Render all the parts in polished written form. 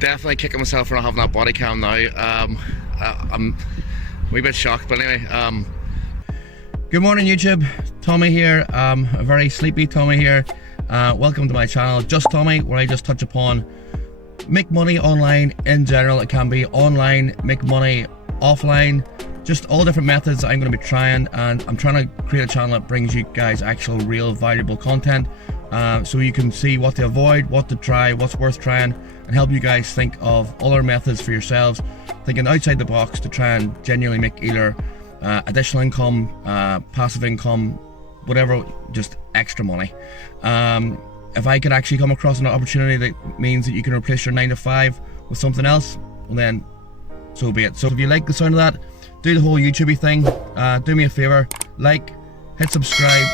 Definitely kicking myself for not having that body cam now. I'm a wee bit shocked, but anyway. Good morning, YouTube. Tommy here. A very sleepy Tommy here. Welcome to my channel, Just Tommy, where I just touch upon make money online in general. It can be online, make money offline, just all different methods I'm going to be trying, and I'm trying to create a channel that brings you guys actual real valuable content, so you can see what to avoid, what to try, what's worth trying, and help you guys think of other methods for yourselves, thinking outside the box to try and genuinely make either additional income, passive income, whatever, just extra money. If I could actually come across an opportunity that means that you can replace your 9 to 5 with something else, well then, so be it. So if you like the sound of that, do the whole YouTubey thing, do me a favor, like, hit subscribe,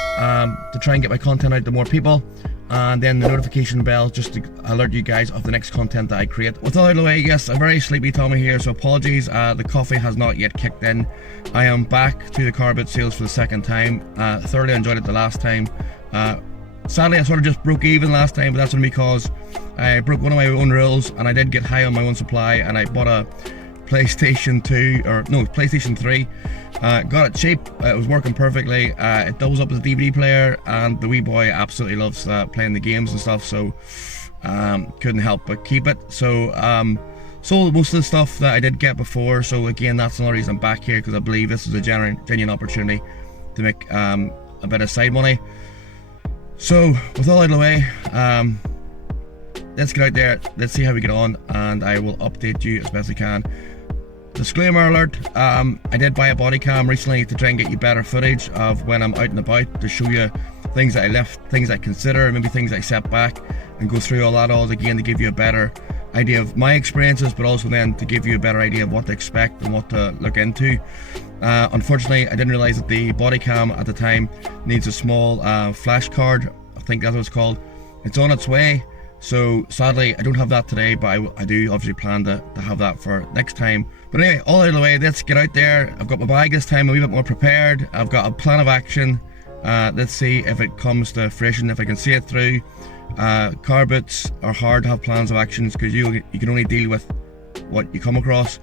to try and get my content out to more people, and then the notification bell just to alert you guys of the next content that I create. With all out of the way, yes, a very sleepy Tommy here, so apologies, the coffee has not yet kicked in. I am back to the car boot sales for the second time. Thoroughly enjoyed it the last time. Sadly, I sort of just broke even last time, but that's only because I broke one of my own rules, and I did get high on my own supply, and I bought a PlayStation 3. Got it cheap. It was working perfectly. It doubles up as a DVD player, and the wee boy absolutely loves playing the games and stuff, so couldn't help but keep it. So sold most of the stuff that I did get before, so again, that's another reason I'm back here, because I believe this is a genuine opportunity to make a bit of side money. So with all out of the way, let's get out there, let's see how we get on, and I will update you as best I can. Disclaimer alert, I did buy a body cam recently to try and get you better footage of when I'm out and about, to show you things that I left, things I consider, maybe things I set back, and go through all that again to give you a better idea of my experiences, but also then to give you a better idea of what to expect and what to look into. Unfortunately, I didn't realize that the body cam at the time needs a small flash card. I think that's what it's called. It's on its way, so sadly I don't have that today, but I do obviously plan to have that for next time. But anyway, all out of the way, let's get out there. I've got my bag this time a wee bit more prepared. I've got a plan of action. Let's see if it comes to fruition, if I can see it through. Car boots are hard to have plans of actions, because you can only deal with what you come across.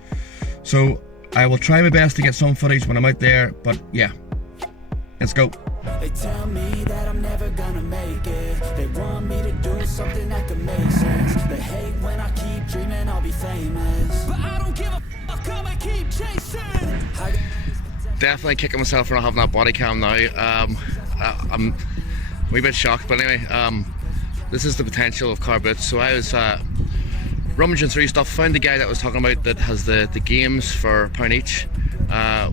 So I will try my best to get some footage when I'm out there, but yeah, let's go. They tell me that I'm never gonna make it. They want me to do something that could make sense. They hate when I keep dreaming I'll be famous, but I don't give a fuck, I'ma keep chasing. Definitely kicking myself for not having that body cam now. I'm a wee bit shocked, but anyway, this is the potential of car boots. So I was rummaging through stuff, found the guy that was talking about that has the games for £1 each.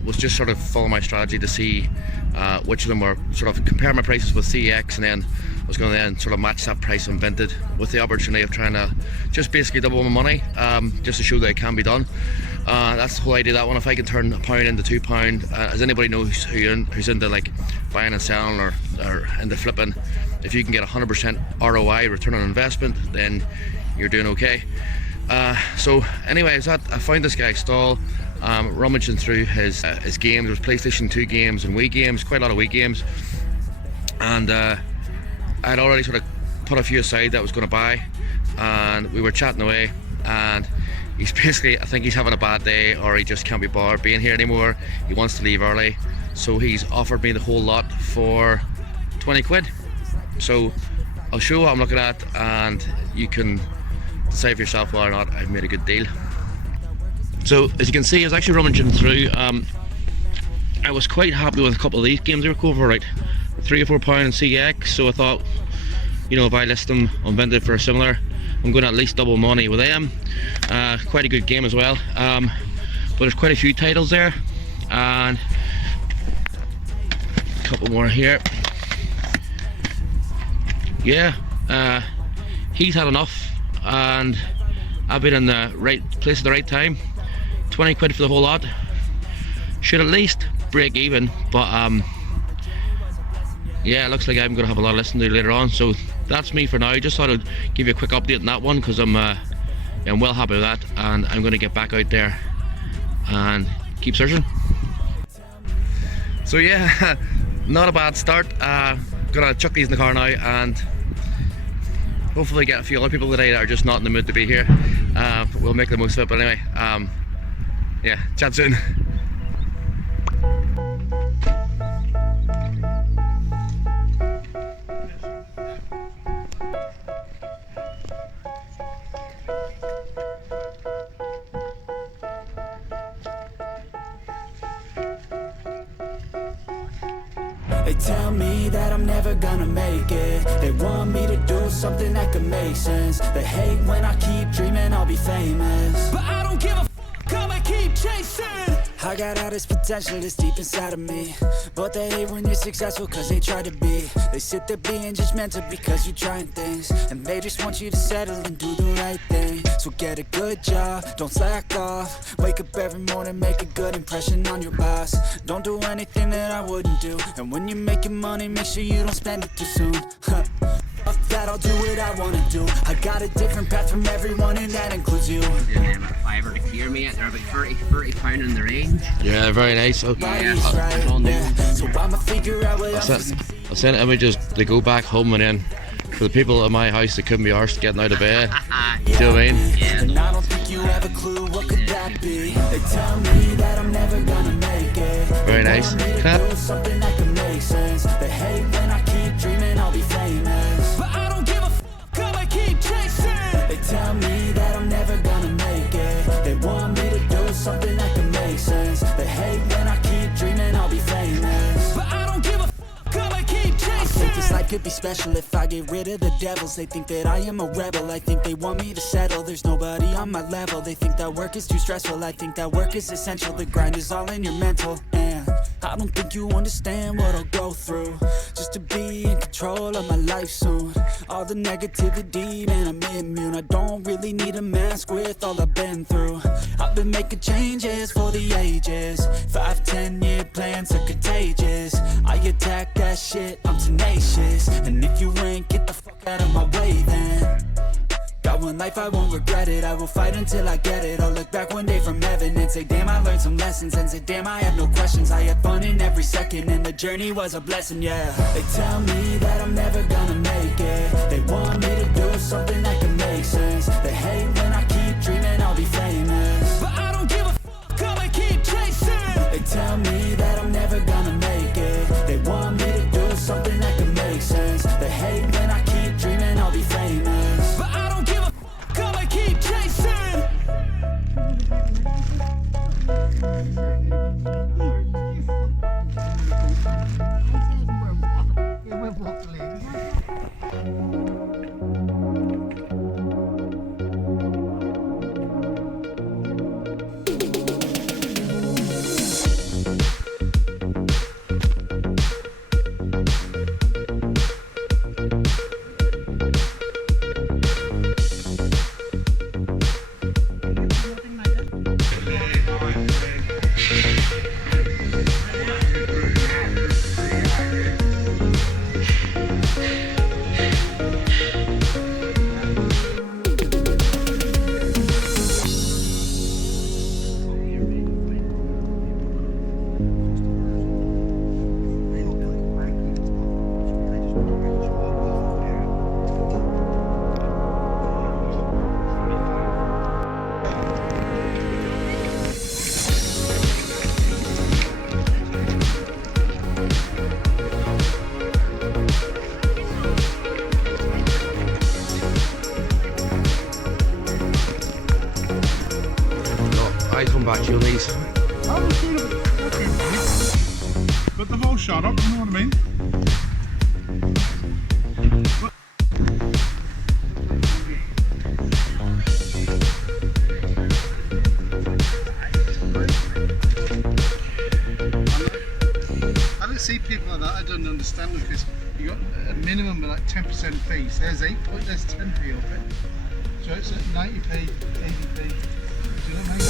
Was just sort of following my strategy to see which of them were, sort of compare my prices with CEX, and then I was going to then sort of match that price on Vinted, with the opportunity of trying to just basically double my money, just to show that it can be done. That's the whole idea, that one. If I can turn £1 into £2, as anybody knows who's into like buying and selling or into flipping, if you can get 100% ROI, return on investment, then you're doing okay. So anyways, I found this guy's stall, rummaging through his games. There was PlayStation 2 games and Wii games, quite a lot of Wii games, and I'd already sort of put a few aside that I was going to buy, and we were chatting away, and he's basically, I think he's having a bad day, or he just can't be bothered being here anymore. He wants to leave early, so he's offered me the whole lot for 20 quid. So I'll show you what I'm looking at, and you can decide for yourself whether or not I've made a good deal. So as you can see, I was actually rummaging through. I was quite happy with a couple of these games. They were going for like £3 or £4 in CEX, so I thought, you know, if I list them on Vinted for a similar, I'm going to at least double money with them. Quite a good game as well, but there's quite a few titles there, and a couple more here. Yeah, he's had enough, and I've been in the right place at the right time. 20 quid for the whole lot. Should at least break even, but yeah, it looks like I'm going to have a lot of listening to later on. So that's me for now. Just thought I'd give you a quick update on that one, because I'm well happy with that, and I'm going to get back out there and keep searching. So yeah, not a bad start. Gonna chuck these in the car now and hopefully get a few other people today that are just not in the mood to be here. But we'll make the most of it. But anyway, yeah, chat soon. They tell me that I'm never gonna make it. They want me to do something that could make sense. They hate when I keep dreaming I'll be famous, but I don't give a f***, I'ma keep chasing. I got all this potential that's deep inside of me, but they hate when you're successful cause they try to be. They sit there being judgmental because you're trying things, and they just want you to settle and do the right thing. So get a good job, don't slack off. Wake up every morning, make a good impression on your boss. Don't do anything that I wouldn't do, and when you're making money, make sure you don't spend it too soon. Fuck that, I'll do what I wanna do. I got a different path from everyone, and that includes you. About 5 or 6 year, mate. They're about 30 pound in the range. Yeah, very nice. Okay. So I'ma figure out what I sent images to go back home, and then for the people at my house that couldn't be arsed getting out of bed. Do you know what I mean? Yeah. And I don't think you have a clue what could that be. They tell me that I'm never gonna make it. Very nice. Do something that can make sense. They hate when I keep dreaming I'll be famous, but I don't give a f***, I'ma keep chasing. They tell me that I'm never gonna make it. They want me to do something that can make sense. They hate when I keep dreaming I'll be famous, but I don't give a f***, I'ma keep chasing. I think this life could be special if I get rid of the devils. They think that I am a rebel, I think they want me to settle. There's nobody on my level. They think that work is too stressful, I think that work is essential. The grind is all in your mental, and I don't think you understand what I'll go through just to be in control of my life soon. All the negativity, man, I'm immune. I don't really need a mask with all I've been through. I've been making changes for the ages. 5-10 year plans are contagious. I attack that shit, I'm tenacious. And if you ain't, get the fuck out of my way then. Got one life, I won't regret it. I will fight until I get it. I'll look back one day from heaven and say, damn, I learned some lessons. And say, damn, I had no questions. I had fun in every second, and the journey was a blessing, yeah. They tell me that I'm never gonna make it. They want me to do something that can make sense. They hate when I keep dreaming I'll be famous, but I don't give a f***, I'ma keep chasing. They tell me that I'm never gonna make it. They want me to do something that can make sense. They hate when I keep dreaming I'll be famous, but I don't give a f***, I'ma keep chasing. I come back to you, Elise. But they've all shot up, you know what I mean? I don't see people like that. I don't understand, because you got a minimum of like 10% fees. There's 8, there's 10p of it. So it's at 90p, 80p. Do you know what I mean?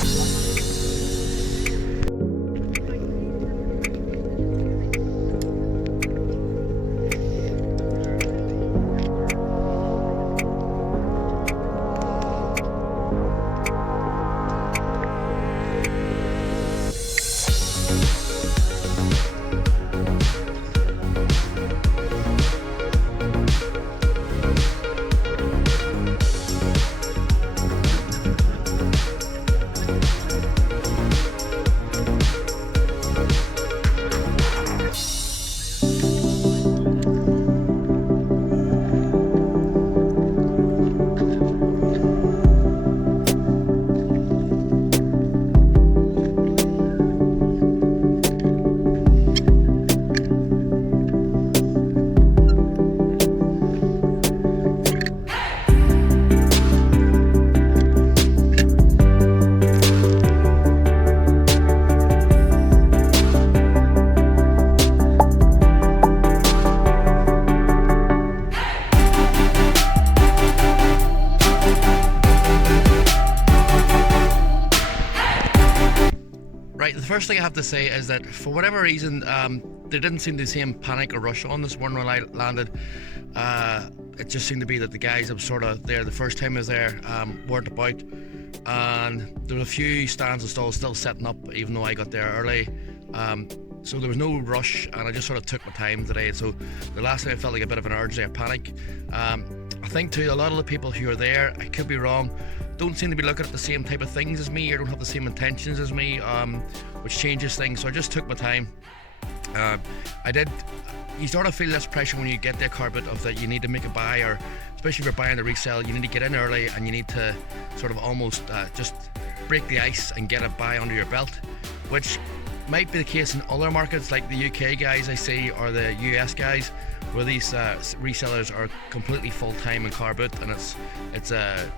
Right, the first thing I have to say is that for whatever reason, there didn't seem the same panic or rush on this morning when I landed. It just seemed to be that the guys that were sort of there the first time I was there weren't about, and there were a few stands and stalls still setting up even though I got there early. So there was no rush, and I just sort of took my time today. So the last time I felt like a bit of an urge there, panic. I think too, a lot of the people who are there, I could be wrong, don't seem to be looking at the same type of things as me, or don't have the same intentions as me, which changes things. So I just took my time. You sort of feel less pressure when you get the carpet of that you need to make a buy, or especially if you're buying the resale, you need to get in early and you need to sort of almost just break the ice and get a buy under your belt, which might be the case in other markets like the UK guys I see, or the US guys, where these resellers are completely full-time in car boot, and it's a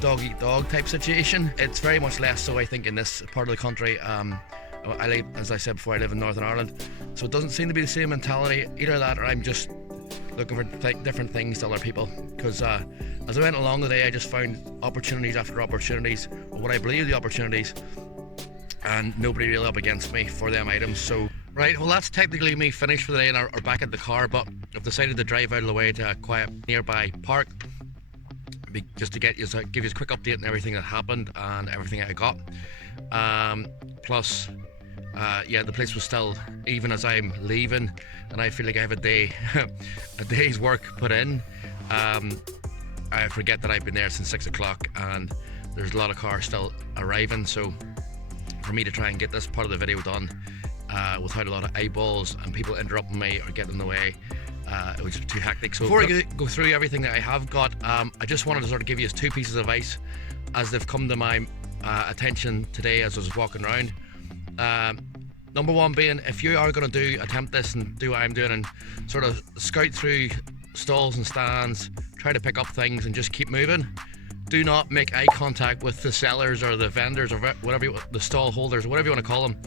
dog eat dog type situation. It's very much less so, I think, in this part of the country. I live, as I said before, I live in Northern Ireland, so it doesn't seem to be the same mentality. Either that, or I'm just looking for different things to other people. Because as I went along today, I just found opportunities after opportunities, or what I believe the opportunities, and nobody really up against me for them items. So right, well, that's technically me finished for the day and are back at the car, but I've decided to drive out of the way to a quiet nearby park, just to give you a quick update on everything that happened and everything I got. Plus, yeah, the place was still, even as I'm leaving, and I feel like I have a day's work put in. I forget that I've been there since 6 o'clock, and there's a lot of cars still arriving. So for me to try and get this part of the video done without a lot of eyeballs and people interrupting me or getting in the way, it was just too hectic. So before I go through everything that I have got, I just wanted to sort of give you 2 pieces of advice as they've come to my attention today as I was walking around. Number one being, if you are going to attempt this and do what I'm doing and sort of scout through stalls and stands, try to pick up things and just keep moving, do not make eye contact with the sellers or the vendors or whatever, the stall holders, or whatever you want to call them.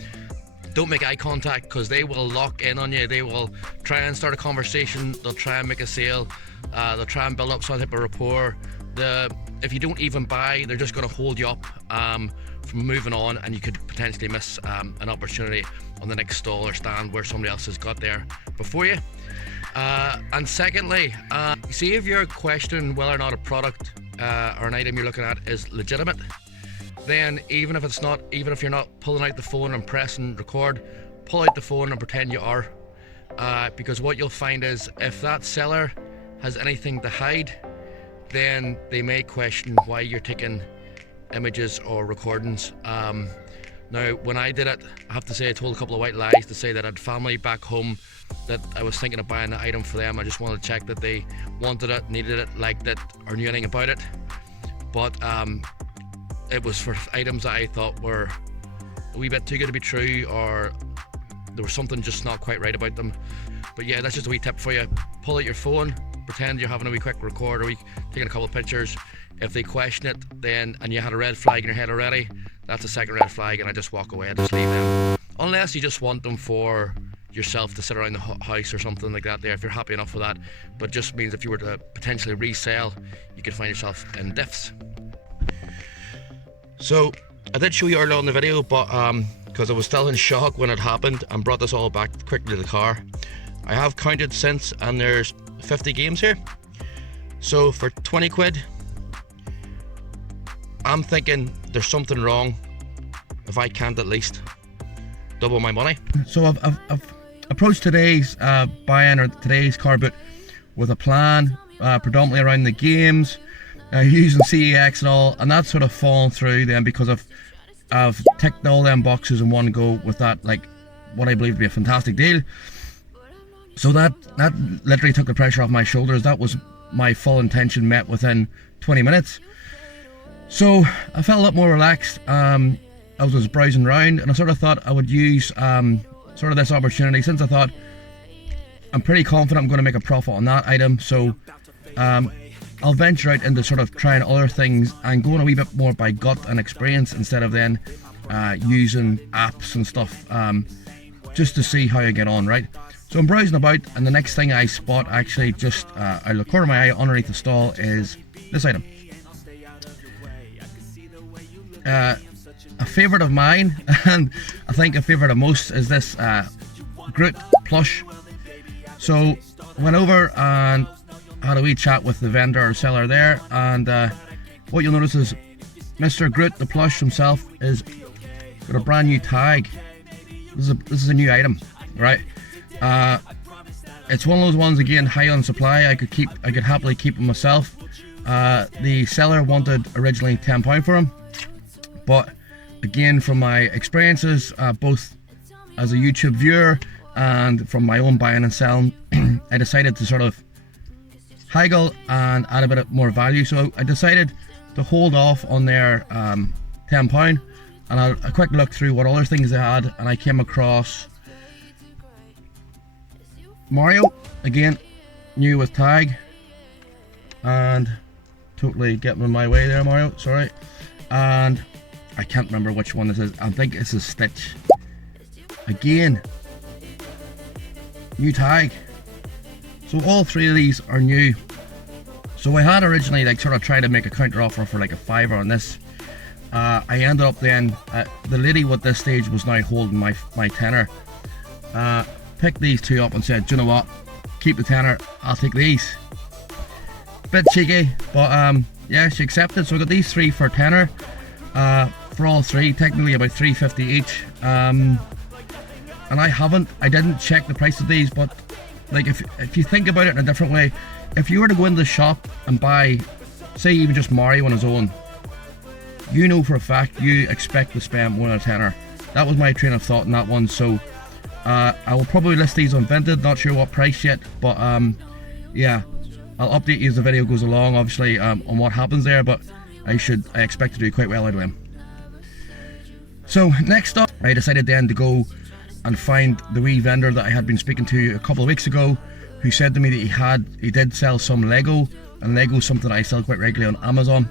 Don't make eye contact, because they will lock in on you. They will try and start a conversation. They'll try and make a sale. They'll try and build up some type of rapport. If you don't even buy, they're just going to hold you up from moving on, and you could potentially miss an opportunity on the next stall or stand where somebody else has got there before you. And secondly, see if you're questioning whether or not a product or an item you're looking at is legitimate, then even if you're not pulling out the phone and pressing record, pull out the phone and pretend you are, because what you'll find is if that seller has anything to hide, then they may question why you're taking images or recordings. Now, when I did it, I have to say I told a couple of white lies to say that I had family back home that I was thinking of buying the item for them. I just wanted to check that they wanted it, needed it, liked it, or knew anything about it. But it was for items that I thought were a wee bit too good to be true, or there was something just not quite right about them. But yeah, that's just a wee tip for you. Pull out your phone, pretend you're having a wee quick record, or taking a couple of pictures. If they question it, then, and you had a red flag in your head already, that's a second red flag, and I just walk away. I just leave them, unless you just want them for yourself to sit around the house or something like that there, if you're happy enough with that. But just means if you were to potentially resell, you could find yourself in diffs. So I did show you earlier on the video, but because I was still in shock when it happened, and brought this all back quickly to the car, I have counted since, and there's 50 games here. So for 20 quid, I'm thinking there's something wrong if I can't at least double my money. So I've approached today's buy-in, or today's car boot, with a plan, predominantly around the games, using CEX and all, and that's sort of fallen through then because I've ticked all them boxes in one go with that, like, what I believe to be a fantastic deal. So that literally took the pressure off my shoulders. That was my full intention met within 20 minutes. So I felt a lot more relaxed. I was browsing around, and I sort of thought I would use sort of this opportunity, since I thought I'm pretty confident I'm going to make a profit on that item. So I'll venture out into sort of trying other things and going a wee bit more by gut and experience, instead of then using apps and stuff, just to see how I get on, right? So I'm browsing about, and the next thing I spot, actually just out of the corner of my eye underneath the stall, is this item. a favourite of mine, and I think a favourite of most, is this Groot plush. So went over and had a wee chat with the vendor or seller there, and what you'll notice is Mr. Groot the plush himself is got a brand new tag. This is a new item, right? It's one of those ones, again, high on supply. I could happily keep them myself. The seller wanted originally £10 for him, but again, from my experiences, both as a YouTube viewer and from my own buying and selling, I decided to sort of haggle and add a bit more value. So I decided to hold off on their £10, and a quick look through what other things they had, and I came across Mario, again, new with tag, and totally getting in my way there, Mario, sorry. And I can't remember which one this is. I think it's a Stitch. Again, new tag. So all three of these are new. So I had originally like sort of tried to make a counter offer for like a £5 on this. I ended up then, the lady at this stage was now holding my tenner. Picked these two up and said, do you know what, keep the tenner, I'll take these. Bit cheeky, but yeah, she accepted. So I got these three for tenner, for all three, technically about £3.50 each. And I didn't check the price of these, but like if you think about it in a different way, if you were to go into the shop and buy, say even just Mario on his own, you know for a fact you expect to spend more than a tenner. That was my train of thought in that one. So I will probably list these on Vinted, not sure what price yet, but yeah, I'll update you as the video goes along, obviously, on what happens there, but I expect to do quite well out of them. So next up, I decided then to go and find the wee vendor that I had been speaking to a couple of weeks ago, who said to me that he did sell some Lego, and Lego is something I sell quite regularly on Amazon.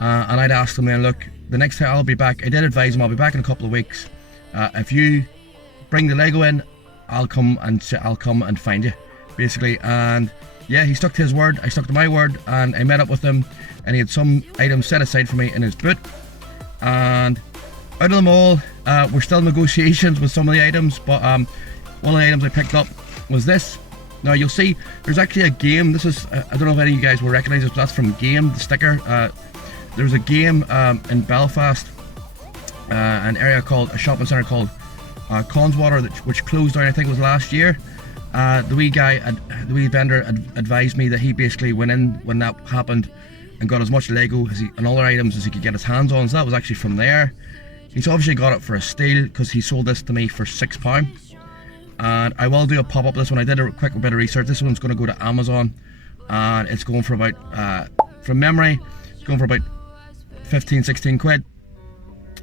And I'd asked him then, look, the next time I'll be back, I did advise him I'll be back in a couple of weeks. If you bring the Lego in, I'll come and find you, basically. And yeah, he stuck to his word, I stuck to my word, and I met up with him, and he had some items set aside for me in his boot. And out of them all, we're still in negotiations with some of the items, but one of the items I picked up was this. Now you'll see there's actually a game. This is, I don't know if any of you guys will recognize this, but that's from Game, the sticker. There's a game in Belfast, an area called, a shopping centre called Conswater, which closed down, I think it was last year. The wee vendor advised me that he basically went in when that happened and got as much Lego and other items as he could get his hands on. So that was actually from there. He's obviously got it for a steal, because he sold this to me for £6. And I will do a pop-up this one. I did a quick bit of research. This one's going to go to Amazon, and it's going for about, from memory, it's going for about 15-16 quid.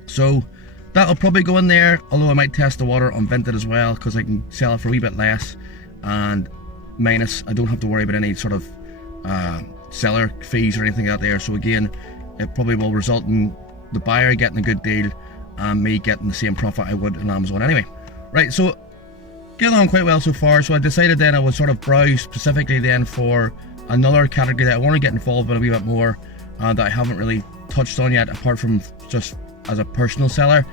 So that'll probably go in there, although I might test the water on Vinted as well, because I can sell it for a wee bit less, and minus, I don't have to worry about any sort of seller fees or anything out there. So again, it probably will result in the buyer getting a good deal and me getting the same profit I would on Amazon anyway. Right, so getting on quite well so far. So I decided then I would sort of browse specifically then for another category that I want to get involved with a wee bit more, that I haven't really touched on yet, apart from just as a personal seller.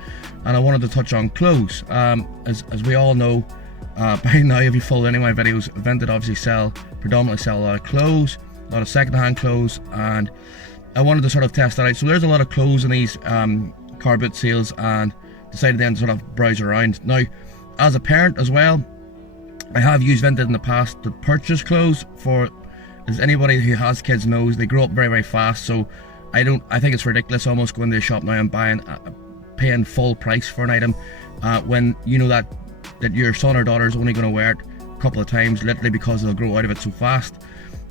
And I wanted to touch on clothes. As we all know by now, if you follow any of my videos, Vinted obviously predominantly sell a lot of clothes, a lot of second-hand clothes, and I wanted to sort of test that out. So there's a lot of clothes in these car boot sales, and decided then to sort of browse around. Now, as a parent as well, I have used Vinted in the past to purchase clothes for, as anybody who has kids knows, they grow up very, very fast. So I think it's ridiculous almost going to the shop now and paying full price for an item when you know that your son or daughter is only going to wear it a couple of times, literally because they'll grow out of it so fast.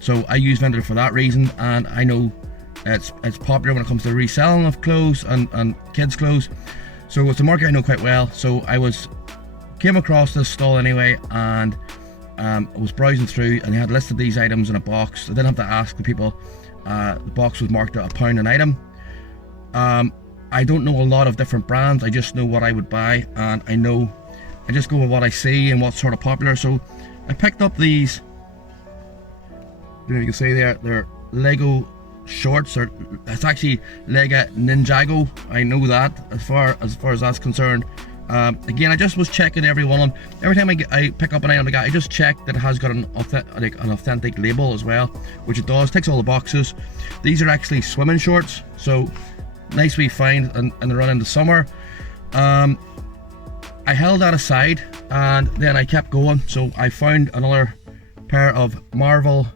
So I use Vinted for that reason, and I know it's popular when it comes to reselling of clothes and kids' clothes. So it's a market I know quite well. So came across this stall anyway, and I was browsing through, and they had listed these items in a box. I didn't have to ask the people. The box was marked at £1 an item. I don't know a lot of different brands. I just know what I would buy, and I just go with what I see and what's sort of popular. So I picked up these, you can see they're Lego shorts, or it's actually Lega Ninjago. I know that as far as that's concerned. Again, I just was checking every one of them. Every time I pick up an item like that, I just check that it has got an authentic label as well, which it does. Ticks all the boxes. These are actually swimming shorts, so nice wee find and they run into summer. I held that aside and then I kept going, so I found another pair of Marvel.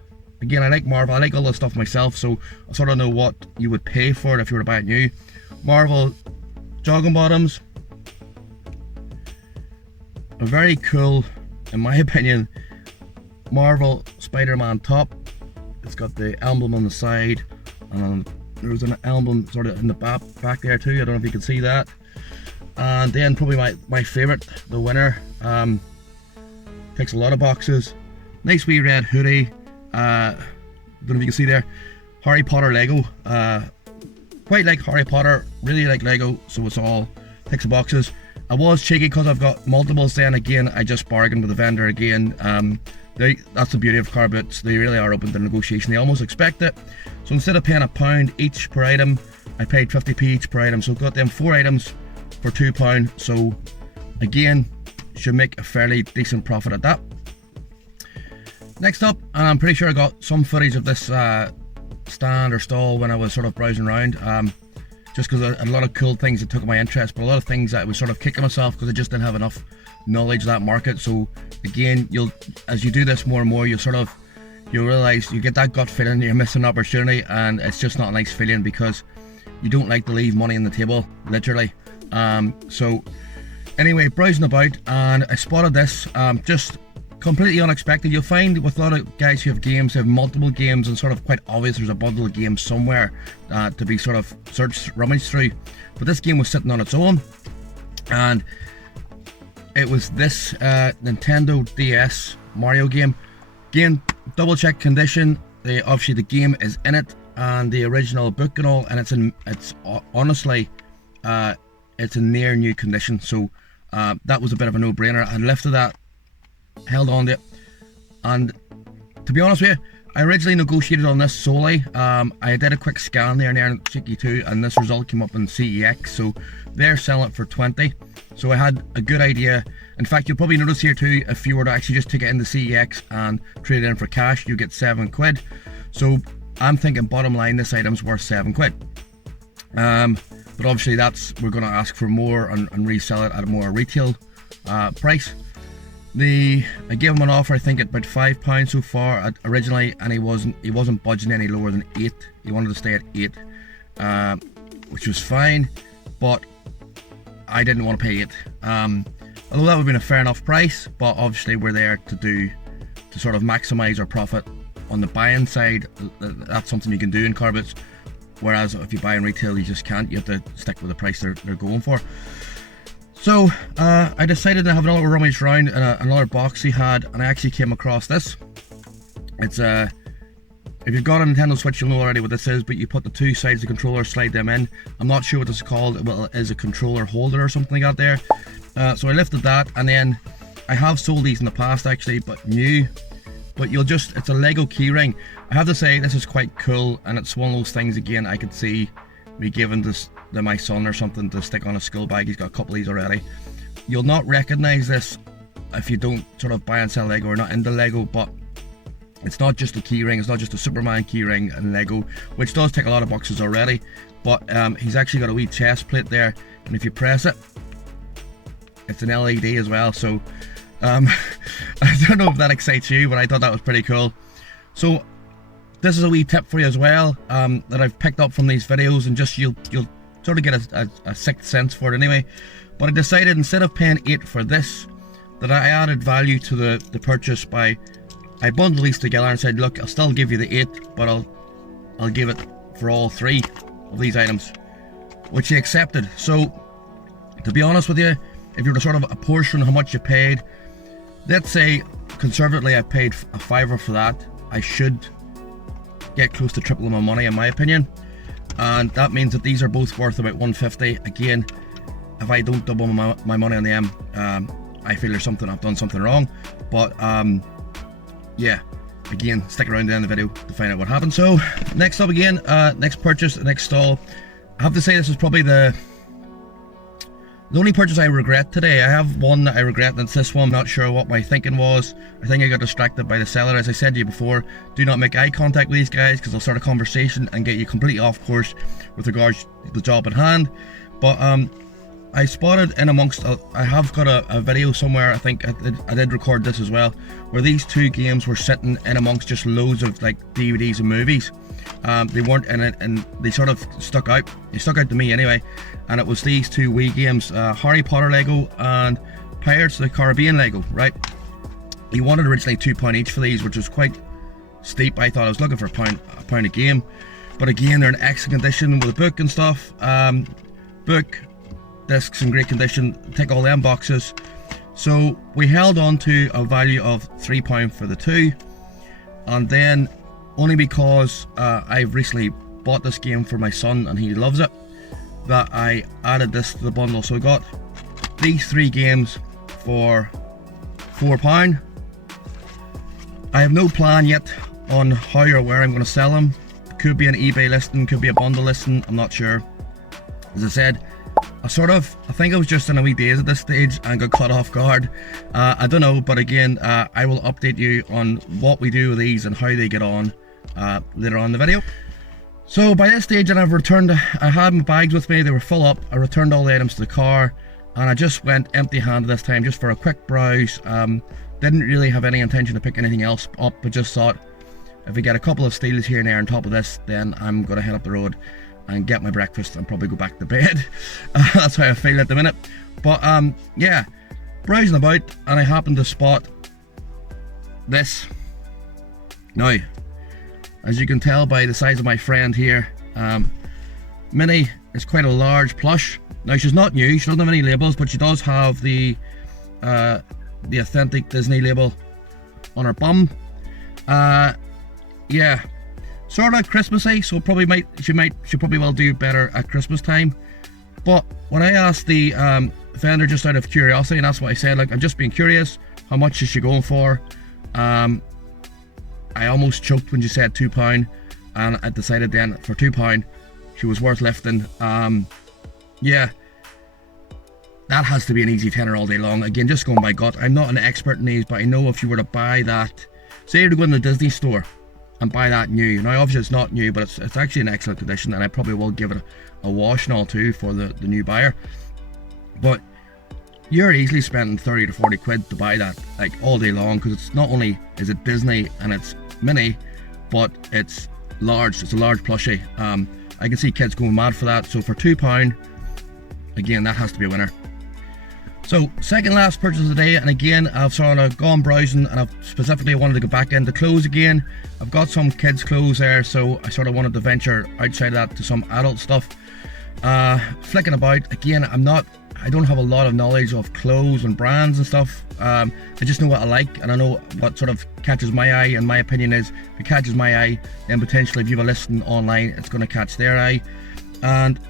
Again, I like Marvel, I like all this stuff myself, so I sort of know what you would pay for it if you were to buy it new. Marvel jogging bottoms. A very cool, in my opinion, Marvel Spider-Man top. It's got the emblem on the side, and there's an emblem sort of in the back there too. I don't know if you can see that. And then probably my favorite, the winner, ticks a lot of boxes. Nice wee red hoodie. Don't know if you can see there. Harry Potter Lego. Quite like Harry Potter, really like Lego, so it's all ticks the boxes. I was cheeky because I've got multiples. Then again, I just bargained with the vendor again. That's the beauty of car boots. They really are open to negotiation. They almost expect it. So instead of paying £1 each per item, I paid 50p each per item. So got them 4 items for £2. So again, should make a fairly decent profit at that. Next up, and I'm pretty sure I got some footage of this stand or stall when I was sort of browsing around. Just because I had a lot of cool things that took my interest, but a lot of things that I was sort of kicking myself because I just didn't have enough knowledge of that market. So again, as you do this more and more, you'll realize you get that gut feeling you're missing an opportunity, and it's just not a nice feeling because you don't like to leave money on the table, literally. So anyway, browsing about, and I spotted this, just completely unexpected. You'll find with a lot of guys who have games, they have multiple games, and sort of quite obvious there's a bundle of games somewhere to be sort of rummaged through. But this game was sitting on its own, and it was this Nintendo DS Mario game. Again, double check condition. Obviously the game is in it, and the original book and all, and it's honestly it's in near new condition. So that was a bit of a no-brainer. I lifted that, held on to it, and to be honest with you, I originally negotiated on this solely. I did a quick scan there and cheeky too, and this result came up in CEX, so they're selling it for 20. So I had a good idea. In fact, you'll probably notice here too, if you were to actually just take it into CEX and trade it in for cash, you get £7. So I'm thinking bottom line, this item's worth £7. But obviously we're going to ask for more and resell it at a more retail price. I gave him an offer, I think at about £5 so far originally, and he wasn't budging any lower than 8. He wanted to stay at 8, which was fine, but I didn't want to pay 8. Although that would have been a fair enough price, but obviously we're there to sort of maximise our profit on the buying side. That's something you can do in car boots, whereas if you buy in retail, you just can't. You have to stick with the price they're going for. So I decided to have another rummage around in another box he had, and I actually came across this. It's if you've got a Nintendo Switch, you'll know already what this is, but you put the 2 sides of the controller, slide them in. I'm not sure what this is called. Well, it is a controller holder or something like that there. So I lifted that, and then I have sold these in the past actually, but new. But it's a Lego keyring. I have to say, this is quite cool, and it's one of those things, again, I could see me giving this to my son or something to stick on a school bag. He's got a couple of these already. You'll not recognize this if you don't sort of buy and sell Lego or not into Lego, but it's not just a keyring. It's not just a Superman keyring and Lego, which does tick a lot of boxes already, but he's actually got a wee chest plate there, and if you press it, it's an LED as well. So I don't know if that excites you, but I thought that was pretty cool. So this is a wee tip for you as well, that I've picked up from these videos, and just you'll sort of get a sixth sense for it anyway. But I decided, instead of paying 8 for this, that I added value to the purchase by, I bundled these together and said, look, I'll still give you the 8, but I'll give it for all 3 of these items, which he accepted. So to be honest with you, if you were to sort of apportion how much you paid, let's say conservatively I paid a £5 for that, I should get close to triple my money in my opinion, and that means that these are both worth about £150. Again, if I don't double my money on them, I feel I've done something wrong. But yeah, again, stick around to the end of the video to find out what happened. So next up again, next purchase, next stall. I have to say this is probably the only purchase I regret today. I have one that I regret, and it's this one. I'm not sure what my thinking was. I think I got distracted by the seller. As I said to you before, do not make eye contact with these guys, because they'll start a conversation and get you completely off course with regards to the job at hand. But I spotted in amongst, I have got a video somewhere, I think I did record this as well, where these two games were sitting in amongst just loads of like DVDs and movies. They weren't in it, and they sort of stuck out. They stuck out to me anyway, and it was these two Wii games, Harry Potter Lego and Pirates of the Caribbean Lego, right? He wanted originally £2 each for these, which was quite steep. I thought I was looking for a pound a game, but again, they're in excellent condition with a book and stuff. Book, discs in great condition, tick all them boxes. So we held on to a value of £3 for the two, and then only because I've recently bought this game for my son and he loves it, that I added this to the bundle. So I got these three games for £4. I have no plan yet on how or where I'm going to sell them. Could be an eBay listing, could be a bundle listing, I'm not sure. As I said, I think I was just in a wee daze at this stage and got caught off guard. I don't know, but again, I will update you on what we do with these and how they get on later on in the video. So by this stage, and I had my bags with me, they were full up. I returned all the items to the car, and I just went empty-handed this time, just for a quick browse. Didn't really have any intention to pick anything else up, but just thought, if we get a couple of steals here and there on top of this, then I'm going to head up the road and get my breakfast and probably go back to bed. That's how I feel at the minute. But yeah, browsing about, and I happened to spot this. Now, as you can tell by the size of my friend here, Minnie is quite a large plush. Now, she's not new, she doesn't have any labels, but she does have the authentic Disney label on her bum. Yeah, sort of Christmassy, so she probably will do better at Christmas time. But when I asked the vendor, just out of curiosity, and that's what I said, like, I'm just being curious, how much is she going for? I almost choked when she said £2, and I decided then for £2 she was worth lifting. Yeah, that has to be an easy tenner all day long. Again, just going by gut. I'm not an expert in these, but I know if you were to buy that, say you're to go in the Disney store and buy that new, now obviously it's not new, but it's actually in excellent condition, and I probably will give it a wash and all too for the new buyer. But you're easily spending 30 to 40 quid to buy that, like, all day long, because it's not only is it Disney and it's mini, but it's large. It's a large plushie. I can see kids going mad for that. So for £2, again, that has to be a winner. So second last purchase of the day, and again, I've sort of gone browsing, and I've specifically wanted to go back into clothes again. I've got some kids clothes there, so I sort of wanted to venture outside of that to some adult stuff. Flicking about, again, I don't have a lot of knowledge of clothes and brands and stuff. I just know what I like, and I know what sort of catches my eye, and my opinion is, if it catches my eye, then potentially if you have a listing online, it's going to catch their eye. And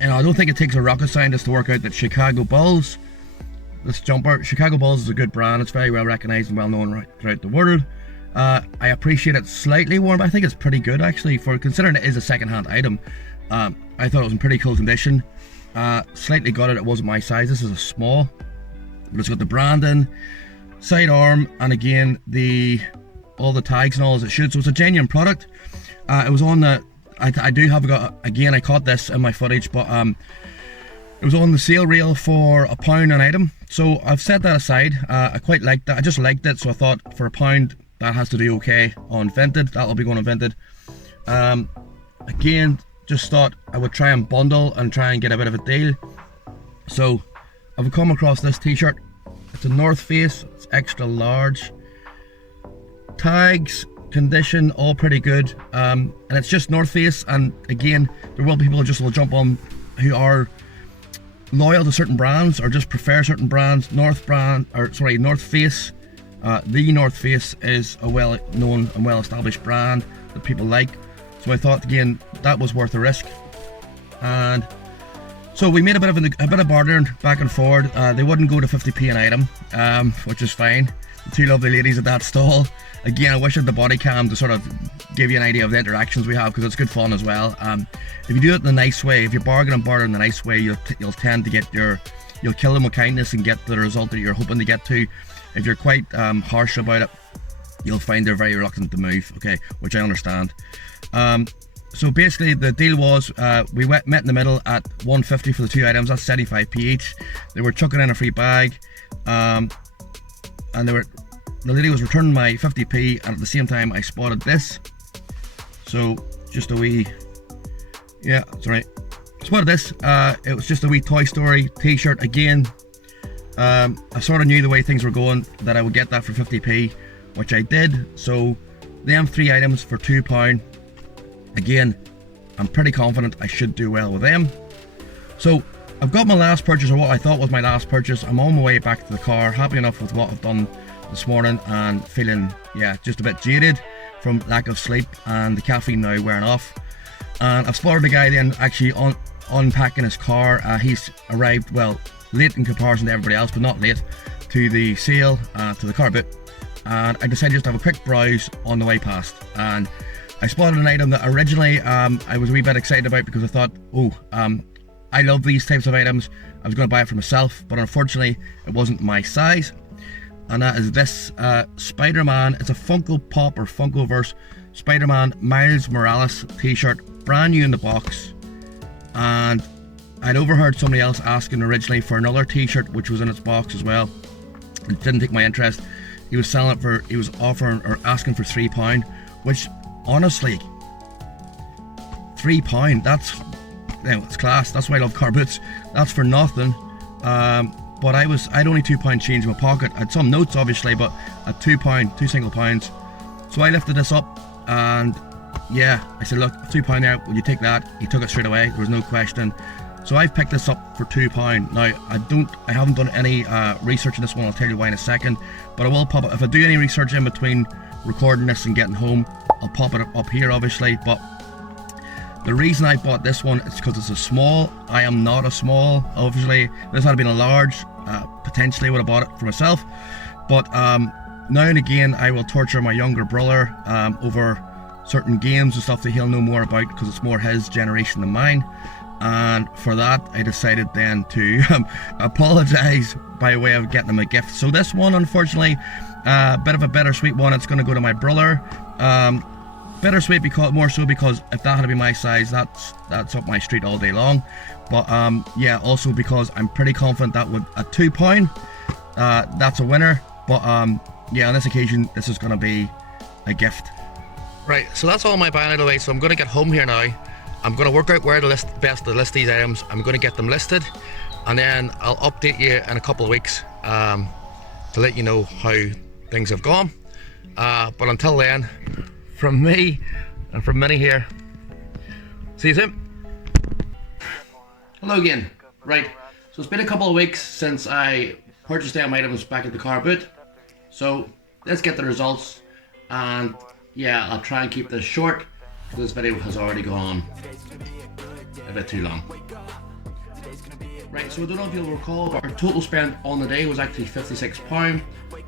you know, I don't think it takes a rocket scientist to work out that Chicago Bulls, this jumper, Chicago Bulls is a good brand. It's very well recognized and well known throughout the world. I appreciate it slightly worn, but I think it's pretty good actually, for considering it is a second-hand item. I thought it was in pretty cool condition. Slightly gutted, it wasn't my size. This is a small, but it's got the branding, sidearm, and again all the tags and all as it should. So it's a genuine product. It was on the, I do have got, again, I caught this in my footage, but it was on the sale reel for £1 an item. So I've set that aside. I quite liked that. I just liked it, so I thought for £1 that has to do okay on Vinted. That'll be going on Vinted. Again, just thought I would try and bundle and try and get a bit of a deal. So I've come across this t-shirt. It's a North Face, it's extra large. Tags, condition, all pretty good. And it's just North Face, and again, there will be people who just will jump on who are loyal to certain brands or just prefer certain brands. North Face. The North Face is a well-known and well-established brand that people like. So I thought, again, that was worth the risk. And so we made a bit of bartering back and forward. They wouldn't go to 50p an item, which is fine. two lovely ladies at that stall. Again, I wish I had the body cam to sort of give you an idea of the interactions we have, because it's good fun as well. If you do it in a nice way, if you bargain and barter in a nice way, you'll tend to get you'll kill them with kindness and get the result that you're hoping to get to. If you're quite harsh about it, you'll find they're very reluctant to move, okay, which I understand. So basically the deal was we met in the middle at 150 for the two items. That's 75p each. They were chucking in a free bag, and the lady was returning my 50p, and at the same time I spotted this. So just a wee, yeah, that's right, spotted this. It was just a wee Toy Story t-shirt. Again, I sort of knew the way things were going that I would get that for 50p, which I did. So them three items for £2. Again, I'm pretty confident I should do well with them. So I've got my last purchase, or what I thought was my last purchase. I'm on my way back to the car, happy enough with what I've done this morning, and feeling, yeah, just a bit jaded from lack of sleep and the caffeine now wearing off. And I've spotted the guy then actually unpacking his car. He's arrived, well, late in comparison to everybody else, but not late to the sale, to the car boot. And I decided just to have a quick browse on the way past, and I spotted an item that originally I was a wee bit excited about, because I thought, oh, I love these types of items. I was going to buy it for myself, but unfortunately it wasn't my size. And that is this Spider-Man. It's a Funko Pop or Funkoverse Spider-Man Miles Morales t-shirt, brand new in the box. And I'd overheard somebody else asking originally for another t-shirt which was in its box as well. It didn't take my interest. He was selling it for, he was offering or asking for £3, which honestly, £3, that's, you know, it's class. That's why I love car boots. That's for nothing. But I'd only £2 change in my pocket. I had some notes obviously, but at £2, two single pounds. So I lifted this up, and yeah, I said, look, £2 there, will you take that? He took it straight away, there was no question. So I've picked this up for £2. Now I haven't done any research on this one. I'll tell you why in a second, but I will pop it, if I do any research in between recording this and getting home, I'll pop it up here obviously. But the reason I bought this one is because it's a small. I am not a small, obviously. This had been a large, potentially would have bought it for myself. But now and again I will torture my younger brother over certain games and stuff that he'll know more about, because it's more his generation than mine. And for that I decided then to apologize by way of getting him a gift. So this one, unfortunately, a bit of a bittersweet one. It's going to go to my brother. Bittersweet because, more so because if that had to be my size, that's up my street all day long. But yeah, also because I'm pretty confident that would, at £2, that's a winner. But yeah, on this occasion this is going to be a gift. Right, so that's all my buying out of the way. So I'm going to get home here now. I'm going to work out where to best to list these items. I'm going to get them listed, and then I'll update you in a couple of weeks to let you know how things have gone. But until then, from me and from Minnie here, see you soon. Hello again. Right, so it's been a couple of weeks since I purchased them items back at the car boot. So let's get the results, and yeah, I'll try and keep this short because this video has already gone a bit too long. Right, so I don't know if you'll recall, but our total spend on the day was actually £56.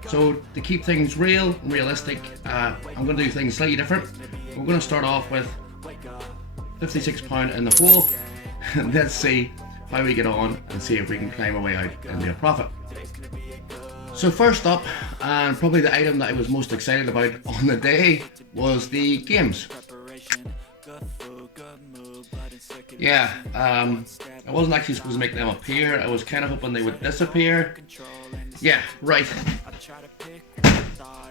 So to keep things real and realistic, I'm going to do things slightly different. We're going to start off with £56 in the hole. Let's see how we get on and see if we can climb our way out into a profit. So first up, and probably the item that I was most excited about on the day, was the games. Yeah, I wasn't actually supposed to make them appear. I was kind of hoping they would disappear. Yeah, right.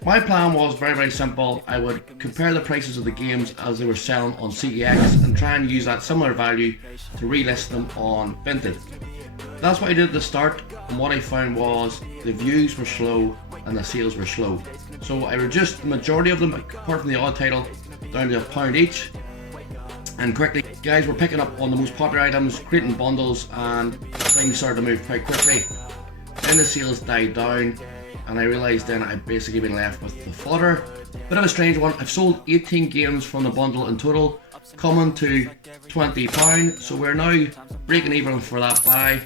My plan was very, very simple. I would compare the prices of the games as they were selling on CEX and try and use that similar value to relist them on Vinted. That's what I did at the start, and what I found was the views were slow and the sales were slow. So I reduced the majority of them, apart from the odd title, down to £1 each. And quickly, guys were picking up on the most popular items, creating bundles, and things started to move quite quickly. Then the sales died down, and I realised then I'd basically been left with the fodder. Bit of a strange one. I've sold 18 games from the bundle in total, coming to £20. So we're now breaking even for that buy.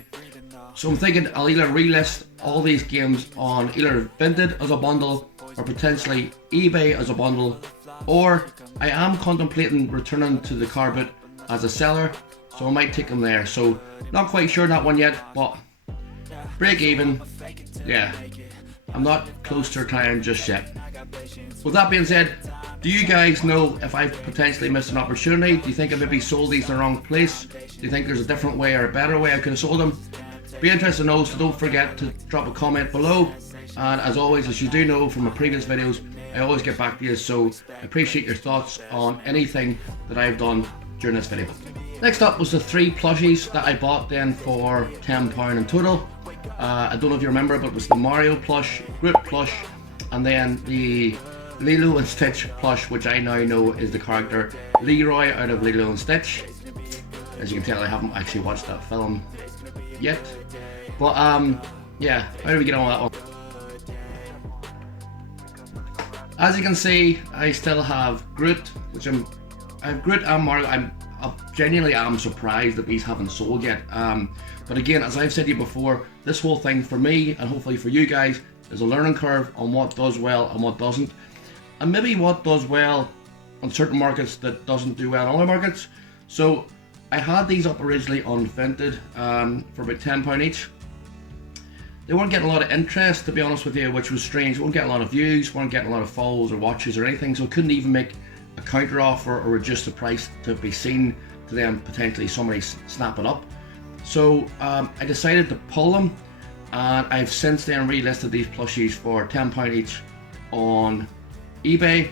So I'm thinking I'll either relist all these games on either Vinted as a bundle or potentially eBay as a bundle, or I am contemplating returning to the car boot as a seller, so I might take them there. So not quite sure that one yet, but break even, yeah, I'm not close to retiring just yet. With that being said, do you guys know if I've potentially missed an opportunity? Do you think I maybe sold these in the wrong place? Do you think there's a different way or a better way I could have sold them? Be interested to know, so don't forget to drop a comment below. And as always, as you do know from my previous videos, I always get back to you, so I appreciate your thoughts on anything that I've done during this video. Next up was the 3 plushies that I bought then for £10 in total. I don't know if you remember, but it was the Mario plush, Groot plush, and then the Lilo and Stitch plush, which I now know is the character Leroy out of Lilo and Stitch. As you can tell, I haven't actually watched that film yet. But yeah, how do we get on with that one? As you can see, I still have Groot, which I have Groot and Mario. I genuinely am surprised that these haven't sold yet. But again, as I've said to you before, this whole thing for me and hopefully for you guys is a learning curve on what does well and what doesn't, and maybe what does well on certain markets that doesn't do well in other markets. So I had these up originally on Vinted for about £10 each. They weren't getting a lot of interest, to be honest with you, which was strange. They weren't getting a lot of views, weren't getting a lot of follows or watches or anything, so I couldn't even make a counter offer or reduce the price to be seen to then potentially somebody snap it up. So I decided to pull them, and I've since then relisted these plushies for £10 each on eBay.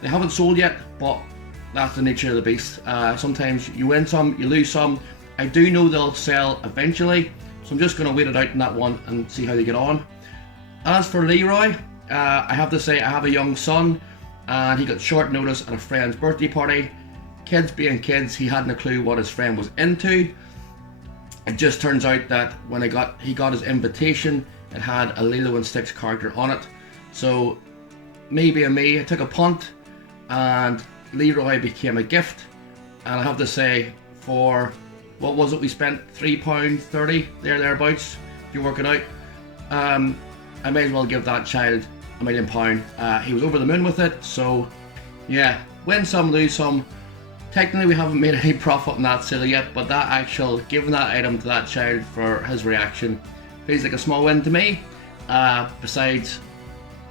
They haven't sold yet, but that's the nature of the beast. Sometimes you win some, you lose some. I do know they'll sell eventually, so I'm just going to wait it out in that one and see how they get on. As for Leroy, I have to say I have a young son, and he got short notice at a friend's birthday party. Kids being kids, he hadn't a clue what his friend was into. It just turns out that when he got his invitation, it had a Lilo and Stitch character on it. So me being me, I took a punt, and Leroy became a gift. And I have to say, for what was it, we spent £3.30 thereabouts, if you work it out. I may as well give that child £1 million. He was over the moon with it. So yeah, win some, lose some. Technically we haven't made any profit on that sale yet, but that actual giving that item to that child for his reaction feels like a small win to me. Besides,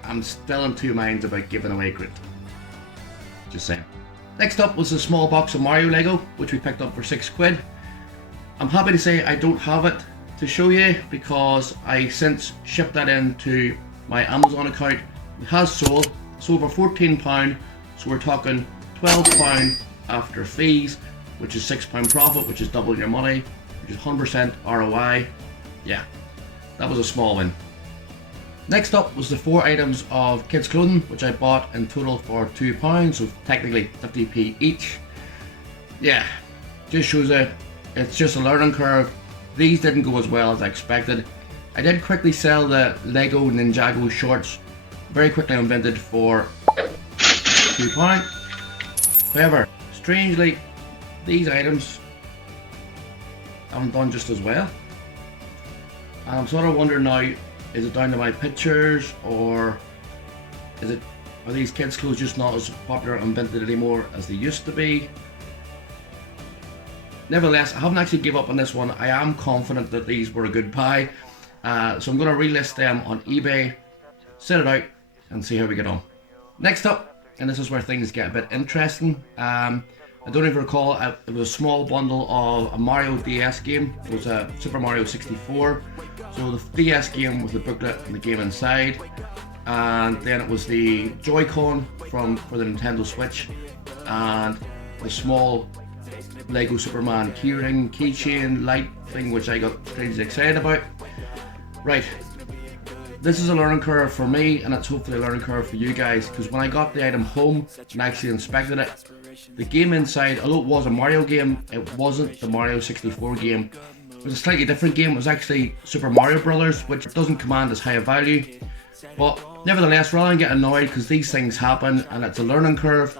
I'm still in two minds about giving away Groot. Just saying. Next up was a small box of Mario Lego, which we picked up for £6. I'm happy to say I don't have it to show you because I since shipped that into my Amazon account. It has sold for £14, so we're talking £12 after fees, which is £6 profit, which is double your money, which is 100% ROI. Yeah, that was a small win. Next up was the 4 items of kids clothing, which I bought in total for £2, so technically 50p each. Yeah, just shows it. It's just a learning curve. These didn't go as well as I expected. I did quickly sell the Lego Ninjago shorts very quickly on Vinted for £2. However, strangely, these items haven't done just as well. And I'm sort of wondering now, is it down to my pictures, or are these kids' clothes just not as popular on Vinted anymore as they used to be? Nevertheless, I haven't actually given up on this one. I am confident that these were a good buy. So I'm going to relist them on eBay, set it out, and see how we get on. Next up, and this is where things get a bit interesting. I don't even recall, it was a small bundle of a Mario DS game. It was a Super Mario 64. So the DS game was the booklet and the game inside. And then it was the Joy-Con for the Nintendo Switch. And the small Lego Superman keyring, keychain, light thing, which I got strangely excited about. Right. This is a learning curve for me, and it's hopefully a learning curve for you guys, because when I got the item home and actually inspected it, the game inside, although it was a Mario game, it wasn't the Mario 64 game. It was a slightly different game. It was actually Super Mario Brothers, which doesn't command as high a value. But nevertheless, rather than get annoyed because these things happen and it's a learning curve,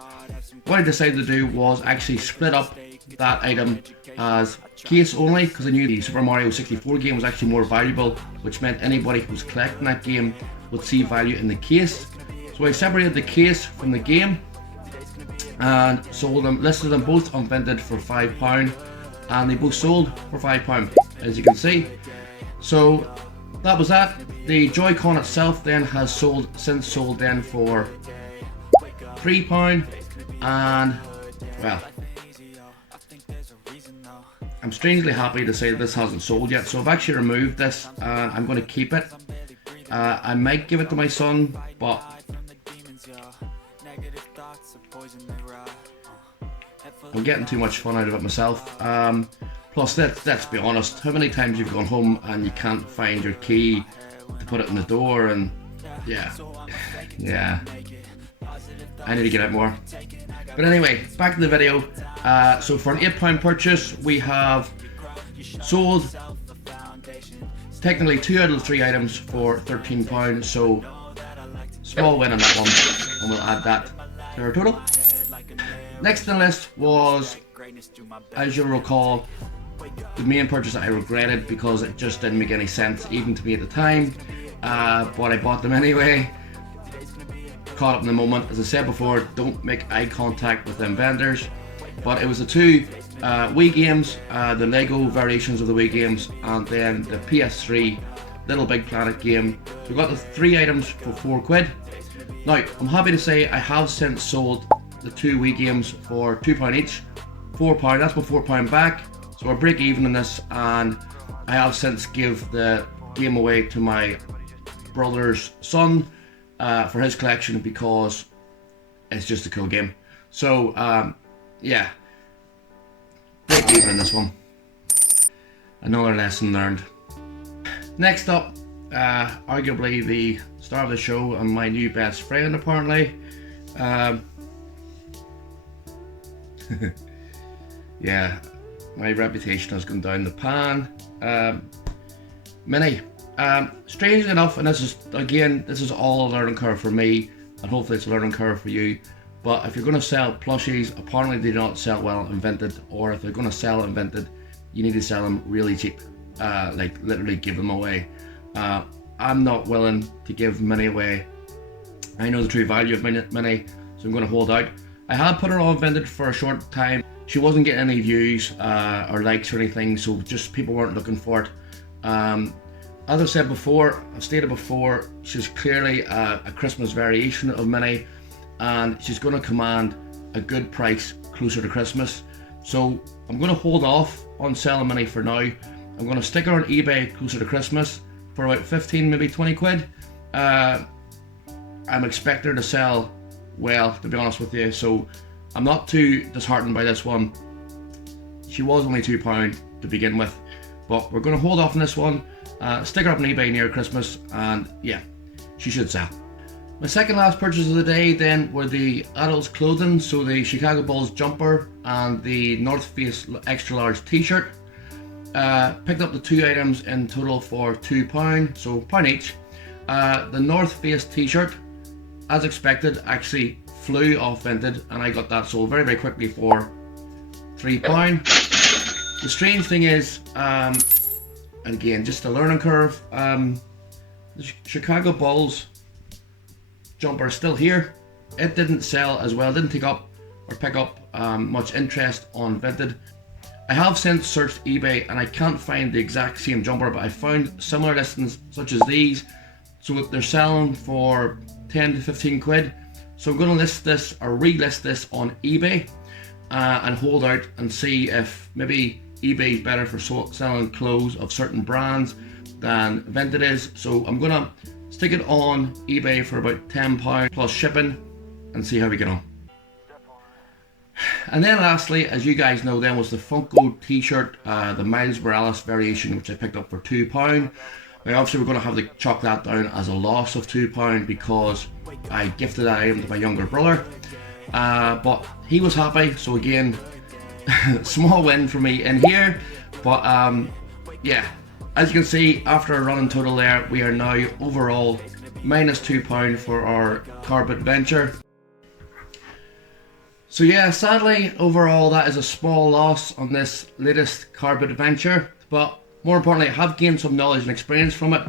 what I decided to do was actually split up that item as case only because I knew the Super Mario 64 game was actually more valuable, which meant anybody who was collecting that game would see value in the case. So I separated the case from the game and sold them, listed them both on Vinted for £5, and they both sold for £5, as you can see. So that was that. The Joy-Con itself then has since sold then for £3, and well, I'm strangely happy to say that this hasn't sold yet. So I've actually removed this and I'm going to keep it. I might give it to my son, but I'm getting too much fun out of it myself. Plus, let's be honest, how many times you've gone home and you can't find your key to put it in the door, and yeah, I need to get out more. But anyway, back to the video. So for an £8 purchase, we have sold technically 2 out of the 3 items for £13, so small win on that one, and we'll add that to our total. Next on the list was, as you'll recall, the main purchase that I regretted because it just didn't make any sense even to me at the time, but I bought them anyway. Caught up in the moment. As I said before, don't make eye contact with them vendors, but it was the 2 Wii games, the Lego variations of the Wii games, and then the PS3 Little Big Planet game. So we got the 3 items for £4. Now I'm happy to say I have since sold the 2 Wii games for £2 each, £4. That's my £4 back, so I break even in this, and I have since give the game away to my brother's son for his collection because it's just a cool game. So yeah, break even in this one. Another lesson learned. Next up, arguably the star of the show and my new best friend apparently. Yeah, my reputation has gone down the pan. Mini. Strangely enough, and this is all a learning curve for me, and hopefully it's a learning curve for you, but if you're going to sell plushies, apparently they do not sell well in Vinted, or if they're going to sell in Vinted, you need to sell them really cheap, like literally give them away. I'm not willing to give Mini away. I know the true value of Mini, so I'm going to hold out. I had put her on Vinted for a short time. She wasn't getting any views or likes or anything, so just people weren't looking for it. As I've said before, I've stated before, she's clearly a Christmas variation of Mini, and she's going to command a good price closer to Christmas. So I'm going to hold off on selling Mini for now. I'm going to stick her on eBay closer to Christmas for about 15, maybe 20 quid. I'm expecting her to sell well, to be honest with you, so I'm not too disheartened by this one. She was only £2 to begin with, but we're going to hold off on this one. Stick her up on eBay near Christmas, and yeah, she should sell. My second last purchase of the day then were the adults clothing, so the Chicago Bulls jumper and the North Face extra large t-shirt. Picked up the 2 items in total for £2, so £1 each. The North Face t-shirt, as expected, actually flew off Vinted, and I got that sold very, very quickly for £3. The strange thing is, and again, just a learning curve, the Chicago Bulls jumper is still here. It didn't sell as well, didn't take up or pick up much interest on Vinted. I have since searched eBay and I can't find the exact same jumper, but I found similar listings such as these, so they're selling for 10 to 15 quid. So I'm going to list this or relist this on eBay and hold out and see if maybe eBay is better for selling clothes of certain brands than Vinted is. So I'm going to stick it on eBay for about £10 plus shipping and see how we get on. And then lastly, as you guys know, then was the Funko t-shirt, the Miles Morales variation, which I picked up for £2. Now obviously we're going to have to chalk that down as a loss of £2 because I gifted that item to my younger brother, but he was happy, so again, small win for me in here. But yeah, as you can see, after a running total there, we are now overall minus £2 for our carpet venture. So yeah, sadly, overall that is a small loss on this latest car boot adventure, but more importantly, I have gained some knowledge and experience from it,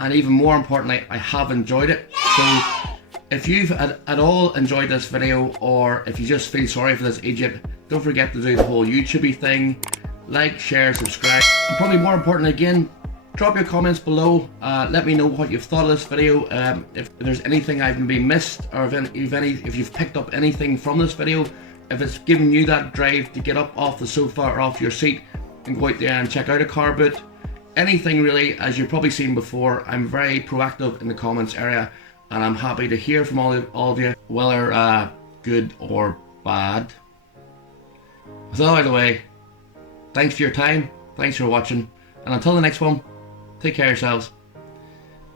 and even more importantly, I have enjoyed it. So if you've at all enjoyed this video, or if you just feel sorry for this Egypt, don't forget to do the whole YouTube thing, like, share, subscribe, and probably more important again, drop your comments below. Let me know what you've thought of this video. If there's anything I've maybe missed, or if you've picked up anything from this video, if it's giving you that drive to get up off the sofa or off your seat and go out there and check out a car boot. Anything really, as you've probably seen before, I'm very proactive in the comments area, and I'm happy to hear from all of you, whether good or bad. With that out of the way, thanks for your time, thanks for watching, and until the next one, take care of yourselves,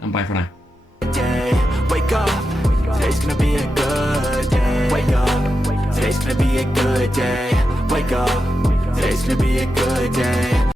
and bye for now. Wake up, today's gonna be a good day. Wake up, today's gonna be a good day. Wake up, today's gonna be a good day.